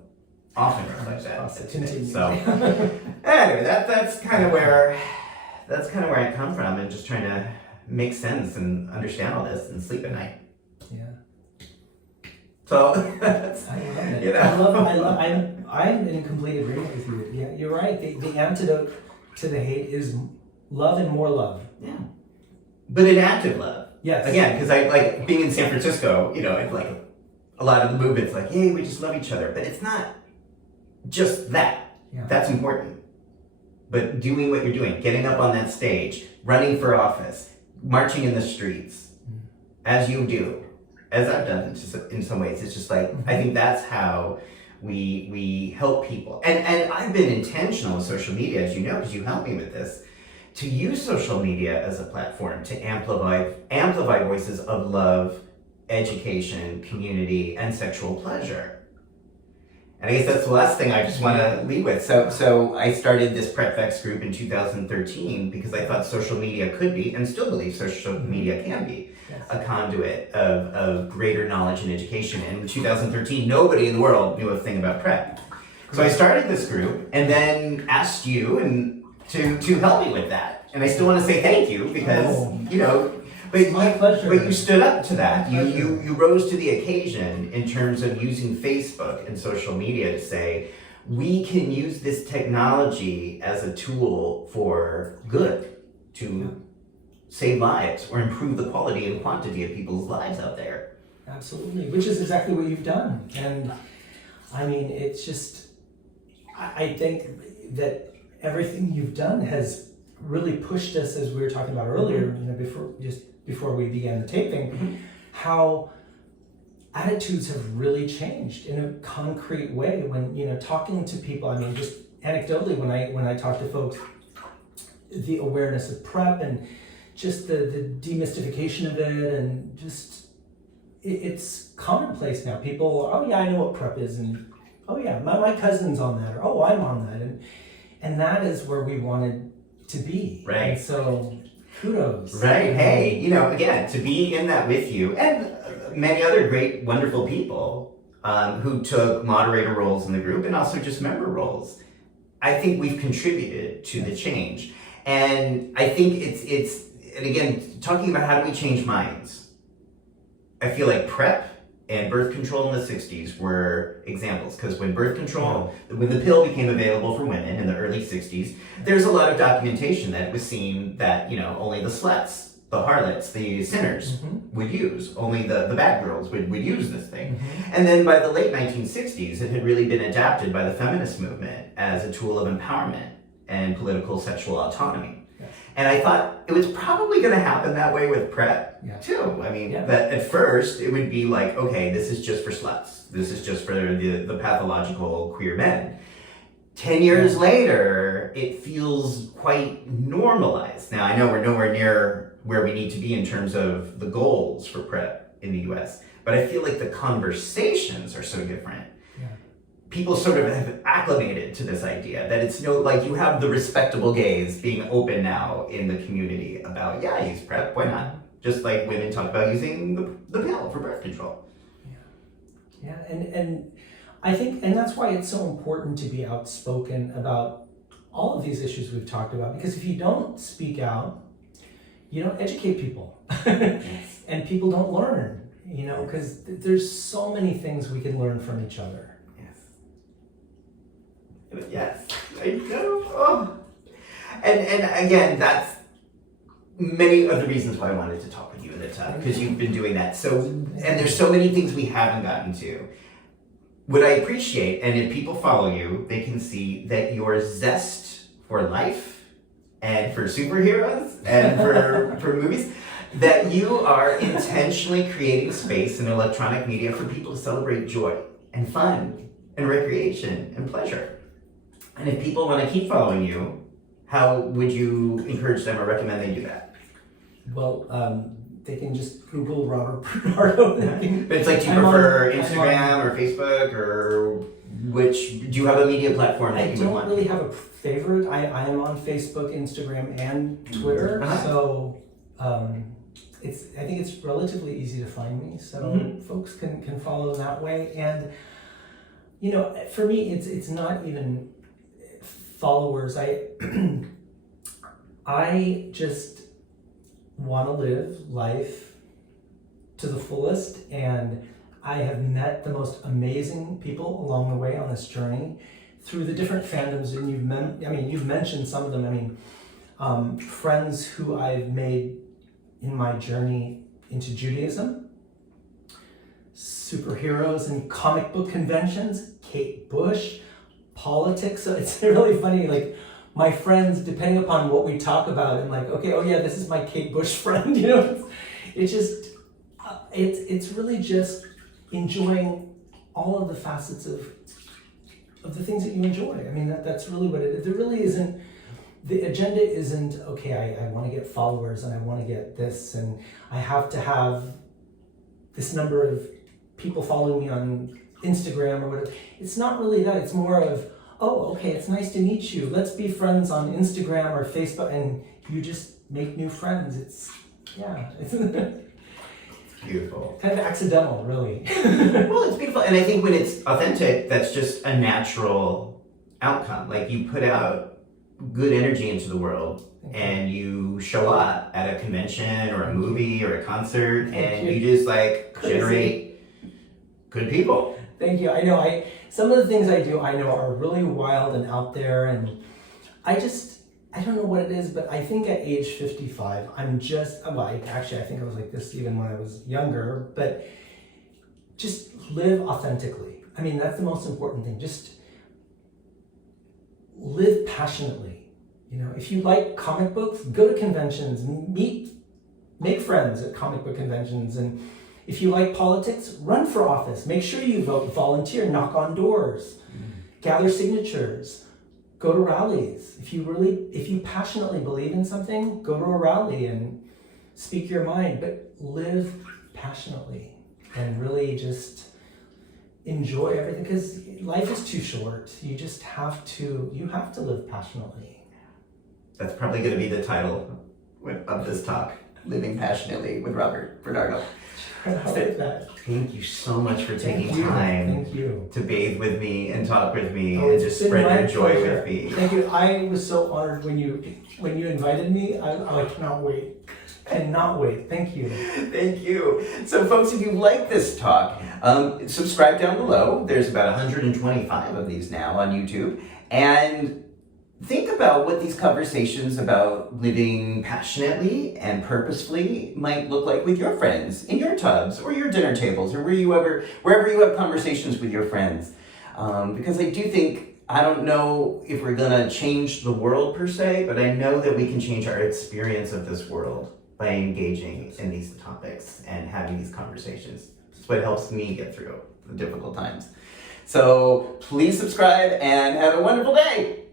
often reflect that. So anyway, that's kind of where I come from, and just trying to make sense and understand all this and sleep at night. Yeah. So I love it. I'm in complete agreement with you. Yeah, you're right. The antidote to the hate is love and more love. Yeah. But an active love. Yes. Again, because I like being in San Francisco, it's like a lot of the movement's like, hey, we just love each other. But it's not just that. Yeah. That's important. But doing what you're doing, getting up on that stage, running for office, marching in the streets, as you do, as I've done in some ways, it's just like, I think that's how we help people. And I've been intentional with social media, as you know, because you helped me with this, to use social media as a platform to amplify voices of love, education, community, and sexual pleasure. And I guess that's the last thing I just want to leave with. So I started this PrepFX group in 2013 because I thought social media could be, and still believe social media can be, a conduit of greater knowledge and education. And in 2013, nobody in the world knew a thing about PrEP. So I started this group and then asked you to help me with that. And I still want to say thank you because, But my pleasure. But you stood up to that. You rose to the occasion in terms of using Facebook and social media to say, we can use this technology as a tool for good, to save lives or improve the quality and quantity of people's lives out there. Absolutely, which is exactly what you've done. And I mean, it's just, I think that everything you've done has really pushed us, as we were talking about earlier, before we began the taping, how attitudes have really changed in a concrete way. When talking to people, I mean, just anecdotally, when I talk to folks, the awareness of PrEP and just the demystification of it, and just it's commonplace now. People, oh yeah, I know what PrEP is, and oh yeah, my cousin's on that, or oh, I'm on that, and that is where we wanted to be. Right. And so kudos. Right. Hey, again, to be in that with you and many other great, wonderful people who took moderator roles in the group and also just member roles. I think we've contributed to the change. And I think it's and again, talking about how do we change minds, I feel like PrEP and birth control in the 60s were examples, because when the pill became available for women in the early 60s, there's a lot of documentation that it was seen that, only the sluts, the harlots, the sinners would use, only the bad girls would use this thing. And then by the late 1960s, it had really been adapted by the feminist movement as a tool of empowerment and political sexual autonomy. And I thought it was probably going to happen that way with PrEP too. I mean, that at first it would be like, okay, this is just for sluts. This is just for the pathological queer men. 10 years later, it feels quite normalized. Now, I know we're nowhere near where we need to be in terms of the goals for PrEP in the US, but I feel like the conversations are so different. People sort of have acclimated to this idea that it's like you have the respectable gays being open now in the community about, use PrEP, why not? Just like women talk about using the pill for birth control. And I think, and that's why it's so important to be outspoken about all of these issues we've talked about, because if you don't speak out, you don't educate people. And people don't learn, because there's so many things we can learn from each other. Yes, I know. Oh. And again, that's many of the reasons why I wanted to talk with you, Anita, because you've been doing that. So, and there's so many things we haven't gotten to. What I appreciate, and if people follow you, they can see that your zest for life and for superheroes and for movies, that you are intentionally creating space in electronic media for people to celebrate joy and fun and recreation and pleasure. And if people want to keep following you, how would you encourage them or recommend they do that? Well, they can just Google Robert Bernardo. But it's like, do you prefer Instagram or Facebook, or do you have a media platform that you would want? I don't really have a favorite. I am on Facebook, Instagram, and Twitter. So I think it's relatively easy to find me. So folks can follow that way. And for me, it's not even followers. I just want to live life to the fullest, and I have met the most amazing people along the way on this journey through the different fandoms. And you've mentioned some of them. Friends who I've made in my journey into Judaism, superheroes and comic book conventions, Kate Bush, politics. So it's really funny, like my friends, depending upon what we talk about, I'm like, okay, this is my Kate Bush friend. It's just, it's really just enjoying all of the facets of the things that you enjoy. That's really what it is. There really isn't, the agenda isn't, okay, I want to get followers and I want to get this and I have to have this number of people following me on Instagram or whatever. It's not really that. It's more of, it's nice to meet you. Let's be friends on Instagram or Facebook, and you just make new friends. It's beautiful. Kind of accidental, really. Well, it's beautiful. And I think when it's authentic, that's just a natural outcome. Like you put out good energy into the world and you show up at a convention or a movie or a concert and you just generate good people. Thank you. I know some of the things I do, are really wild and out there, and I don't know what it is, but I think at age 55, I think I was like this even when I was younger, but just live authentically. That's the most important thing. Just live passionately. If you like comic books, go to conventions, make friends at comic book conventions, and if you like politics, run for office. Make sure you vote, volunteer, knock on doors, gather signatures, go to rallies. If you passionately believe in something, go to a rally and speak your mind, but live passionately and really just enjoy everything, because life is too short. You have to live passionately. That's probably going to be the title of this talk. living passionately with Robert Bernardo. I like that. Thank you so much for taking Thank you. time Thank you. to bathe with me and talk with me Oh, and it's just been spread my your joy pleasure. with me. Thank you. I was so honored when you invited me. I cannot wait. Cannot wait. Thank you. Thank you. So folks, if you like this talk, subscribe down below. There's about 125 of these now on YouTube. And think about what these conversations about living passionately and purposefully might look like with your friends, in your tubs, or your dinner tables, or wherever you have conversations with your friends. Because I do think, I don't know if we're gonna change the world per se, but I know that we can change our experience of this world by engaging in these topics and having these conversations. It's what helps me get through the difficult times. So please subscribe and have a wonderful day.